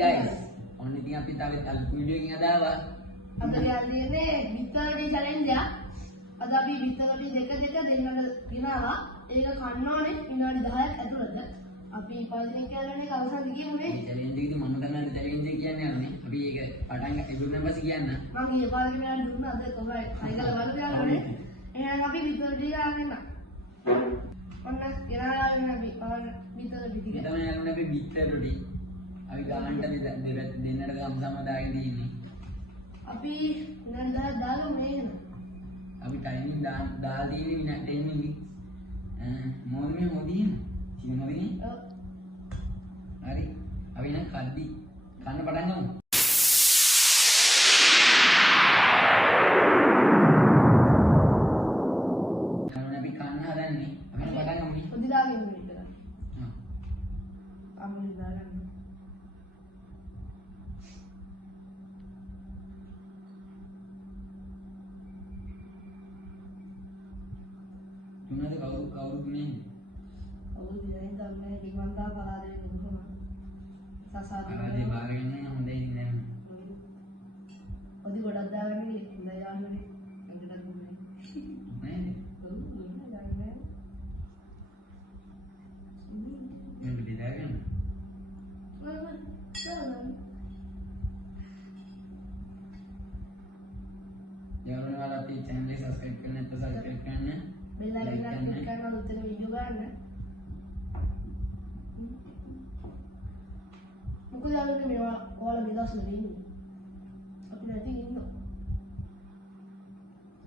guys. ඔන්න ඉතින් අපි තව අලුත් වීඩියෝ එකකින් අදාවා. අපිට යන්නේ විතරටි චැලෙන්ජ් එක. අද අපි විතරටි දෙක දෙන්නට ගෙනාවා. ඒක කන්න ඕනේ විනාඩි 10ක් ඇතුළත. අපි පරිදින කියන්නේ අවසන් දිගේුනේ. මේ චැලෙන්ජ් එකේදී මම තමයි චැලෙන්ජ් එක කියන්නේ යන්නේ. අපි ඒක පටන් ගන්න පස්සේ කියන්න. මම ඊයේ පාරේ මෙයාට දුන්නා අද කොහොමයි හයිකල බලලා යන්නේ. එහෙනම් අපි විතරටි ගන්න. ඔන්න ගෙනාගෙන අපි විතරටි ටික. තමයි යන්නේ අපි විතරටි. අපි ගානට දෙන්නට ගම් සමදාගෙන ඉන්නේ. අපි විනාඩි 10ක් දාලා මේ එහෙනම්. අපි ටයිමින් දාලා තියෙන්නේ විනාඩි 10 මිනිත්. මොන මේ මොදින් සිනමනේ. හරි. අපි නම් කද්දි කන්න පටන් ගමු. අපි කන්න හදන්නේ. අපි පටන් ගමු. පොඩි දාගෙන ඉන්න. අමුලි දාගන්න. තුනද කවුරු දුන්නේ? කවුරු දිනෙන් තමයි ඩිමන්තා පරාදේ දුන්නම. සසාදී. ආදී බාරගෙන හොඳේ ඉන්නේ. ඔදි ගොඩක් දාගෙන ඉඳලා යන්නේ. එන්නට දුන්නේ. නේද? මේ විදිහට यारों वाला अपनी चैनल सब्सक्राइब करना तो सब्सक्राइब करना बेल आइकन क्लिक करना उतने वीडियो करना मुझे याद है मेरा वाला वीडियो सुन रही हूँ अपने आई थिंक इनको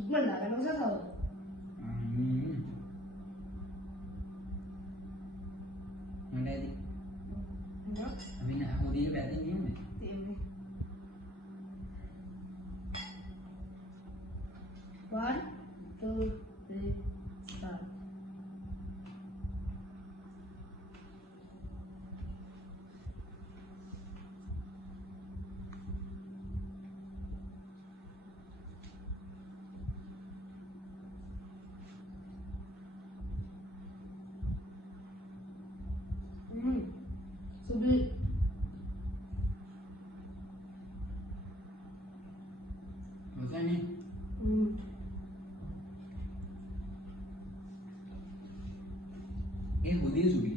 इतना लगा ना उसे खाओ mana di अभी ना हो रही है बैटिंग नहीं है One, two, three, start. Sudah. Macam ni. Hodie sugi.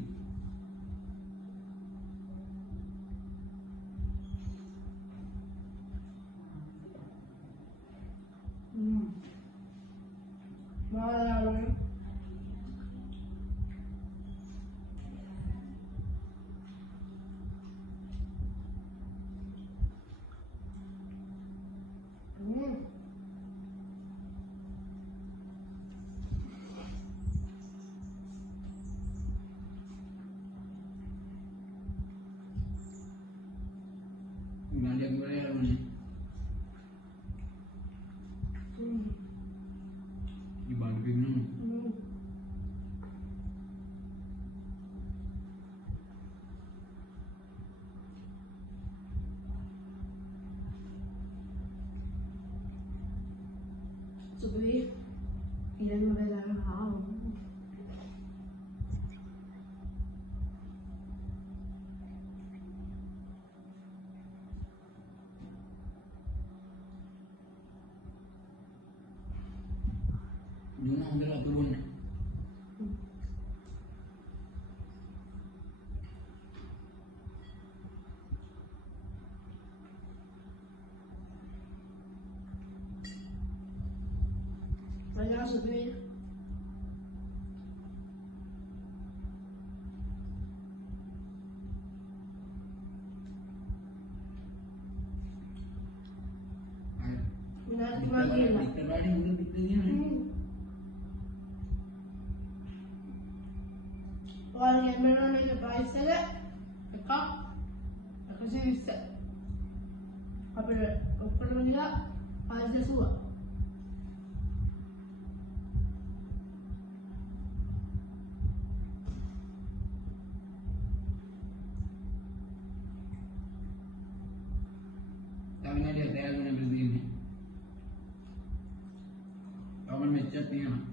Malah. Gimana gimana ya ini? Di balik ini. Subi, ini udah jangan hal. Jumlah hampir turun. Banyak subi. Minat lagi lah. Terlalu mungkin pikirnya. While you're measuring the bicycle, the cup, the consist. Apa dia? Apa dia? Ada sesuatu. Tapi ni dia saya guna beli ni. Kawan macam ni lah.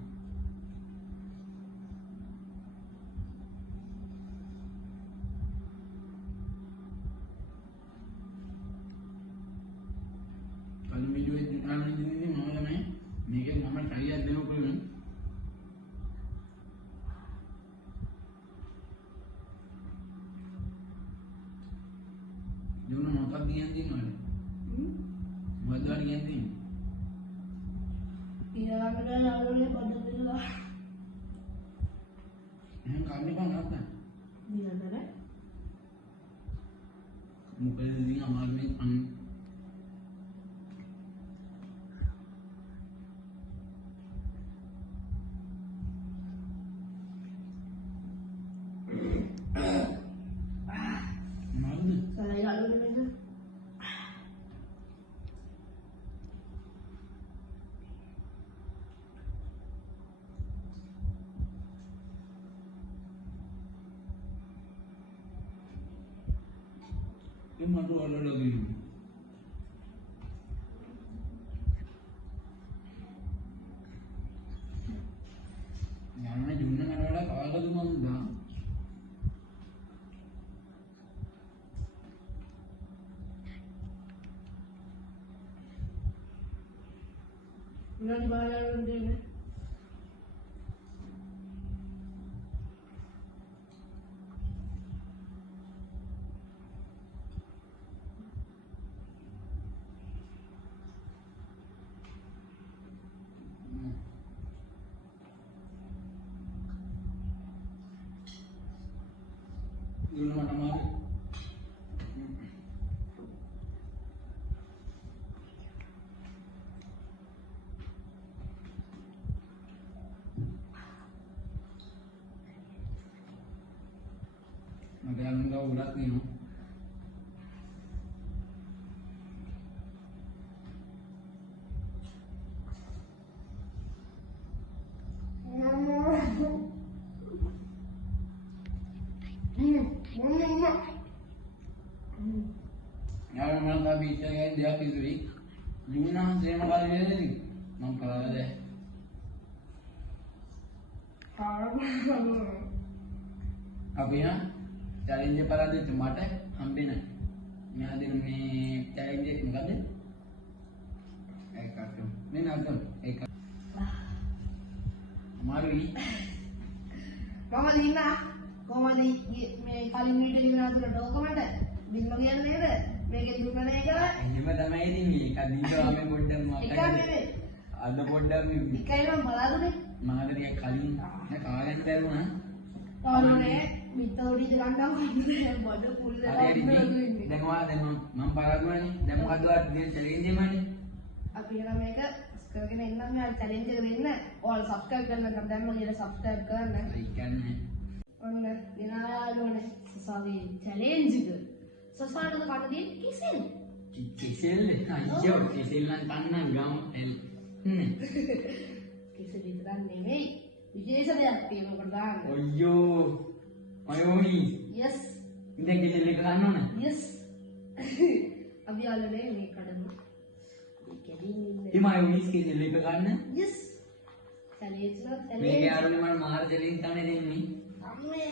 දියන් දිනවනේ. මොකද වල කියන්නේ? ඊළඟට යාළුවනේ පොඩ්ඩක් දෙලා. එහෙනම් කන්නේ බං නැත්නම්. දිනනද? මොකද ඉතින් අමාරුනේ අන්න. Saya යාළුවනේ මේක. ini madu ada lagi. Jangan jumlah kan ada kalau tu mangga. Ini di bawah යාළුවනේ ini. Dulu mana mana. Ada yang enggak ulat nih, no? Yang mana bisa ya dia kiri, Luna saya mau kali ni, nampak ada. Apa ya? Challenge para ada tomato, hampe na. Ni ada ni challenge macam ni. Ekar tu, ni nak tu ekar. Malu ni. Mama Lina, mama ni kali ni dia nak tu dokumen dah. Bintang yang ni dah. Mereka tu mana eka? Ini pada main ini, kan dia ame bodam makan. Eka ni. Ada bodam ni. Eka ini malah tu ni. Mana dia kali, nak kawan dia tu na. Kalau ni, betul di jalan kamu ni, bodoh puluh dah. Ada ni, dengar mampara gua ni, dengar tu ada dia challenge mana? Apa yang mereka sekarang ni nama challenge ni na, all subscribe kan, nak dah mau jadi subscribe kan? Ikan ni. Orang ni nak ada ni sesuatu challenge tu. Sesuatu tu kan dia kisah. Kisel, ayo kisel lan tanah gam el. Kisah di terang ni, jadi saya dah tengok perdan. Oyo, mayoni. Yes. Ini kisel ni kan mana? Yes. Abi ada ni kadang. Ini mayoni kisel ni kan mana? Yes. Challenge lah, Mereka challenge. orang ni mana mahar challenge tanah ni. Amme.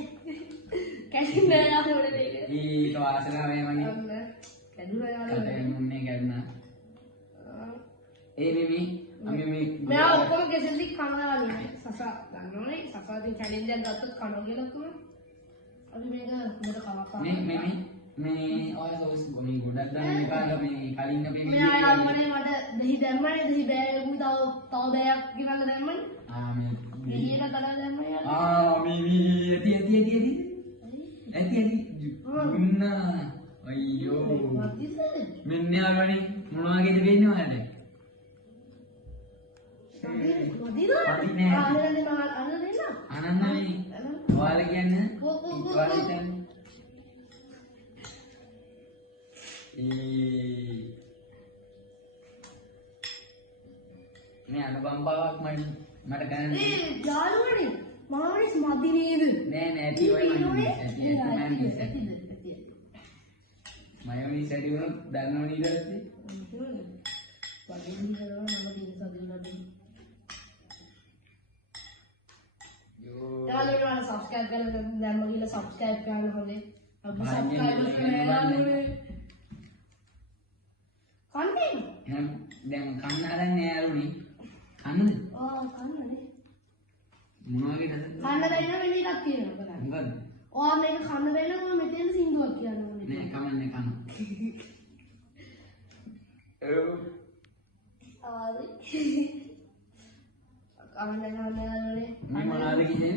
कैसे नया थोड़े देखे Ih, kau asal apa yang ni? kedua yang Kata yang mana karena. Mimi, Mimi. मैं आपको मैं कैसे लिख खाना वाली है ससा जानना नहीं ससा दिन चैलेंज है तो खाना के लोग तुम्हें अभी मेरा खाना खा Mimi, मैं और तो उस गोनी गोड़ा dah निकाल लो मैं खाली ना पे मैं आया मैंने वाला दही दर्मा है दही बैग कोई ताऊ बैग कितना दर्मा है मैं ये का कलर दर्मा है Mimi, hati. Guna. Ayo. मर्जी से Minne orang ni, mula lagi tu benda ada. मर्जी तो Mati ni. आने देना Anak ni, dua lagi ana. वो Dua lagi ana. Ni ada bamba mana kan? Eh, jalan ni. Manis mati ni itu. Hati mayoni sedi orang danau ni dah tu. Pagi ni kalau nama dia satu lagi. Kalau ni mana subscribe kan dan bagi la subscribe kan boleh. अब subscribe kan Konten. Yang kanan ada ni aru ni. Kanan. Oh, kanan ni. Mana lagi dah? Kanan ada ni kat kiri kan. Enggak. Oh, mereka kanan ada ni, mereka mesti Hindu kian. Ni kanan ni kanan. හරි. Comment මේ මොනවාද කියන්නේ?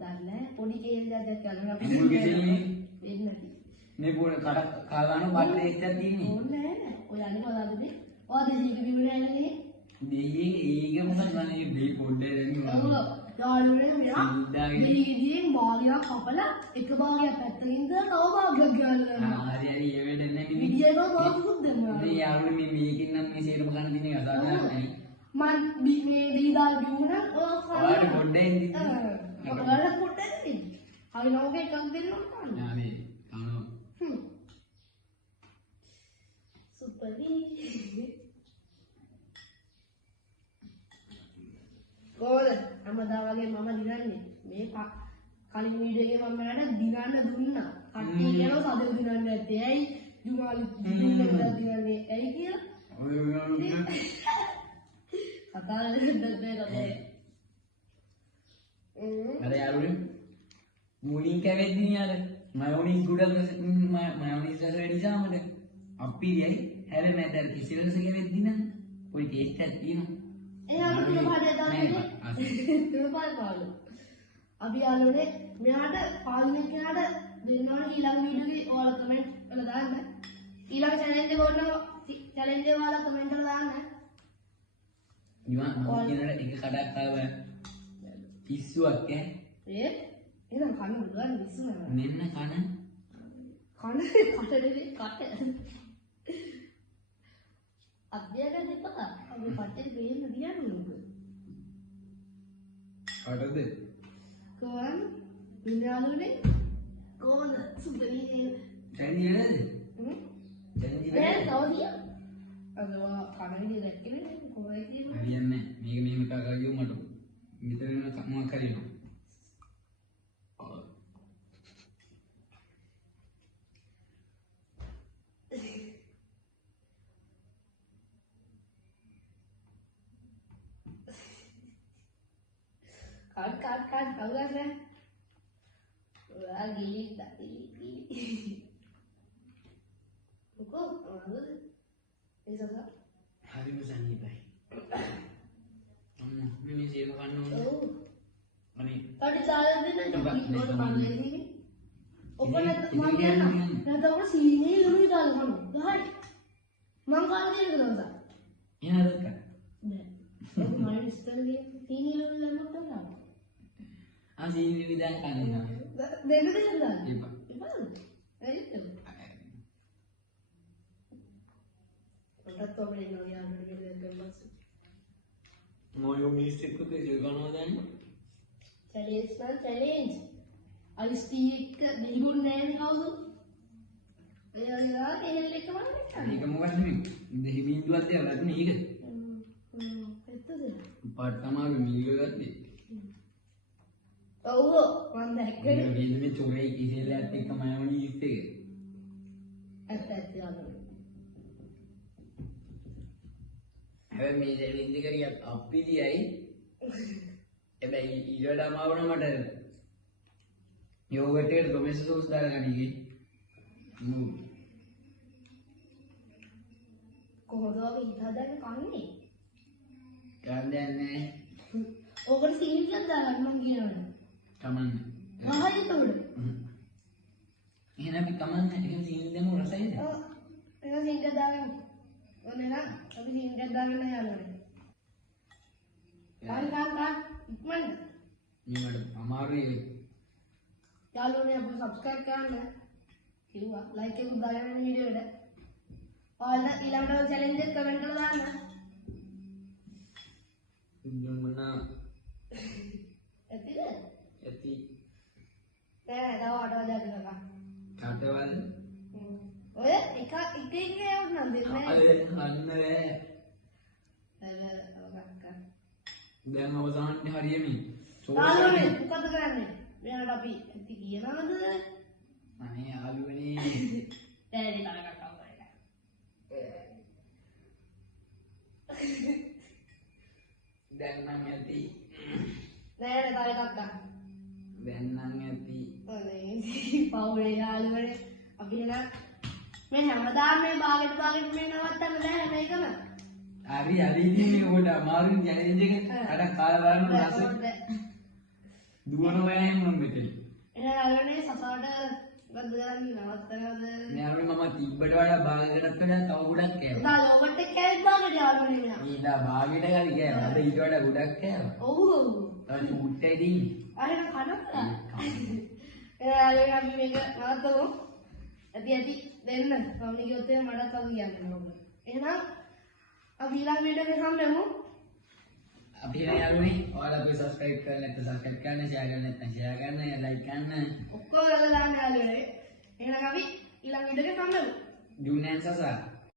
දන්නේ පොඩි කේල්ලයක් දැක්කම අපි මුල් ගෙදෙන්නේ එන්න. මේ පොඩ කඩ කාලාන බට්ටේ එකක් තියෙන්නේ. ඕනේ නැහැ. ඔය අනේ බලද්දී ඔය දෙහික බිවුනේ නැන්නේ. දෙයියේ ඒක මොකක්ද ගන්නේ දෙයි පොඩ්ඩේ දැන්නේ ඔව්. යාළුවනේ මෙයා දෙහිකදී මාගියක් කපලා එක භාගයක් පැත්තකින් දාලා තව භාගයක් ගන්නවා. හරි හරි ඒ වෙලෙ නැහැ නේ. විදියට තවකුත් දෙනවා. මේ යාළුවනේ මේ මේකින් නම් මේ සේරම ගන්න දිනේ අසාධාරණ නැහැ. මන් මේ දීදාල් බිවුන ඔය ඔයාට පොඩ්ඩේ ඉඳි. ඔයාලා පොඩ්ඩේ ඉඳි. හරි නෝගේ එකක් දෙන්න ඕන තාන්න. යානේ කනවා. සුපරි. කොහොමද? අමදා වගේ මම දිනන්නේ. මේ කලින් වීඩියෝ එකේ මම මට දිනන්න දුන්නා. කට්ටිය කියනවා සදෙව් දිනන්න නැත්තේ. ඇයි? ජුමාලි දිනන්නේ. ඇයි කියලා? කතා කරද්දී අර යාළුවනේ මුලින් කැවෙද්දී යාර මයෝනීස් ගුඩක් මයෝනීස් රස වැඩි සාමද අප්පිරියයි හැල මැදර කිසිලස කැවෙද්දී නම් පොඩි ටේස්ට් එකක් තියෙනවා. එයාට තුන පාඩේ දාන්නේ තුන පාඩේ අපි යාළුවනේ මෙයාට පාලිනේ කෙනාට දෙන්නවා ඊළඟ වීඩියෝ එකේ ඔයාලා කමෙන්ට් වල දාන්න. ඊළඟ චැලෙන්ජ් එක ඕන චැලෙන්ජ් එක ඔයාලා කමෙන්ට් වල දාන්න. නිවා මම කියනට එක කඩක් ආව පිස්සුවක් ඈ. එහෙනම් කන උගන් විසු නෑ. මෙන්න කටේ කට. අධ්‍යයන දෙපා අපි පටේ ගේන්න දියන්නේ උඹ. කඩද? කොහොමද? විනාලුනේ කොහොමද සුපරි චැලෙන්ජ් නේද? චැලෙන්ජ් නෑ තවදියා. අදවා කණවිඩිය දැක්කේ නේ කොහොමද කියන්නේ? හරියන්නේ මේක මෙහෙම කකා ගියොත් මට මෙතන මොකක් හරි වෙනවා. කාඩ් කවුරුද? ඔයා ගිලි. මොකෝ අමරද? ඒසස හරිම සනීපයි. මේ සේම කන්න ඕනේ. ඔව්. අනේ කාඩ් සාලෙන් දෙන්න කිව්වොත් මම දෙන්නේ. ඔබ නැත්නම් මම කියන්න. නැත්නම් සීනේ ලුණු දාලා මම. හරි. මම කාඩ් දෙන්නද? එනදත් කන්න. නෑ. ඔබ මම ඉස්සරගේ සීනේ ලුණු දාලා තමයි. සීනි විදාන කන්න. දෙන්න දෙන්න. එපා. එපා. ඔබේ නෝ යාළුවෝ කියලා ගමස්. මොයෝ මිනිස්ට් එක්ක තේ ගනවා දැන්. චැලෙන්ජ්. අයිස්ටි එක දෙහිගුන් නෑනේ කවුද? එයාලා එහෙල් එක වань. ඒක මොකක්ද මේ? දෙහි බින්දුවක් තියලා ගන්න මේක. එතද? පාට තමයි මේක ගත්තේ. ඔව් මම දැක්කේ. මේ චොරේ කිසිලත් එක්ක මයෝනීස් එක. ඇත්ත යාළුවෝ. හැබැයි මේ චැලෙන්ජ් එක ටිකක් අප්පිරියයි. හැබැයි ඊළඟ අමාවන මට යෝගට් එකට ටොමැටෝ සෝස් දාලා ගන්න ඉන්නේ. කොහොමද අපි හිතාගෙන කන්නේ? ගන්න යන්නේ. ඕකට සීනියක් දාගන්න මම කියනවා. කමන්නේ. ආයෙත් උඩ. එහෙනම් අපි කමන්නේ එහෙනම් සීනි දෙමු රසයිද? ඔව්. එහෙනම් සීනියක් දාගන්න. ඔන්න නම් අපි සීනියක් දාගන්න යනවා. කාන් ඉක්මන. මට අමාරුයි. යාළුවනේ අපිට subscribe කරන්න. කිව්වා like එක දාගන්න වීඩියෝ එකට. ඔයාලා ඊළඟට challenge එක comment කරලා දාන්න. දුන්නා. ඇතිද? ඇති. නෑ තව අටවදා දෙනවා. කාටවල? ඔය එක ඒවත් නම් දෙන්නේ නෑ. දැන් අවසානයේ හරියමින්. යාළුවනේ මොකද කරන්නේ? මෙයාට අපි ඇති කියනවද? අනේ යාළුවනේ. දැන් තාරකක් අවුරයි. දැන් නම් ඇති. නෑ තාරකක් ගන්න. දැන් නම් ඇති. අනේ පවුලේ යාළුවනේ අපි එන මේ හැමදාම මේ බාගෙට මේ නවත්තන්න බෑ හැම එකම. හරි ඉතින් ඔකට අමාරුයි චැලෙන්ජ් එක. අර කාලා බලන්න රස දුවන වයන් මම මෙතන. එහෙනම් අරනේ සසාවට මොකද කරන්නේ නවත්තනද? මේ අරනේ මම තිබ්බට වඩා භාගයකටත් වඩා තව ගොඩක් කෑවා. දා ලෝබට් එක කෑවත් බාගට යාළුවනේ මෙයා. ඊට භාගයට ගලි කෑවා. අද ඊට වඩා ගොඩක් කෑවා. ඔව් ඔව්. තව උට්ටයි දෙන්නේ. අරගෙන කනවා. එහෙනම් අපි මේක නවත්තමු. ඇති දෙන්න. මම කිව්වොත් එහෙනම් මටත් අද කියන්න ඕන. එහෙනම් අපි ඊළඟ වීඩියෝ එකේ හම්බෙමු. අපි යාළුවනේ ඔයාලා අපි subscribe කරලා නැත්නම් subscribe කරන්න, share කරන්න නැත්නම් share කරන්න, like කරන්න. ඔක්කොම කරලා දාන්න යාළුවනේ. එහෙනම් අපි ඊළඟ වීඩියෝ එකේ හම්බෙමු. Dunan Sasa.